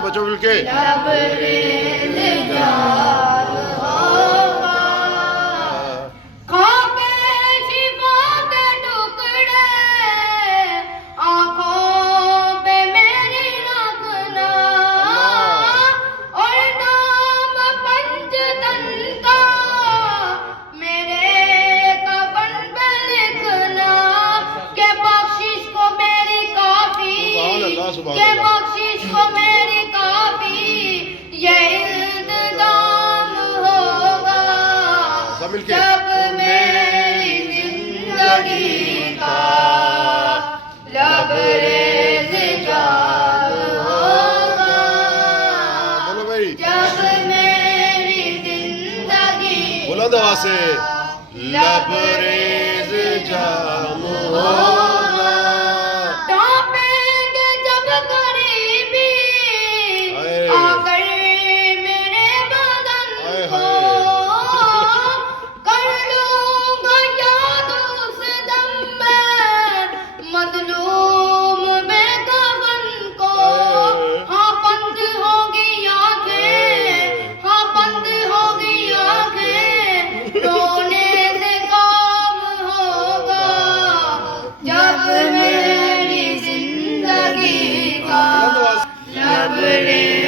बच्चों मिल के। के बख्शिश को मेरी काफी ये इल्तिजाम होगा जब मेरी जिंदगी का लबरेज जाम होगा। बोलो भाई, जब मेरी जिंदगी बुलंद आवाज से लबरेज जाम होगा। मेरी जिंदगी का लबरेज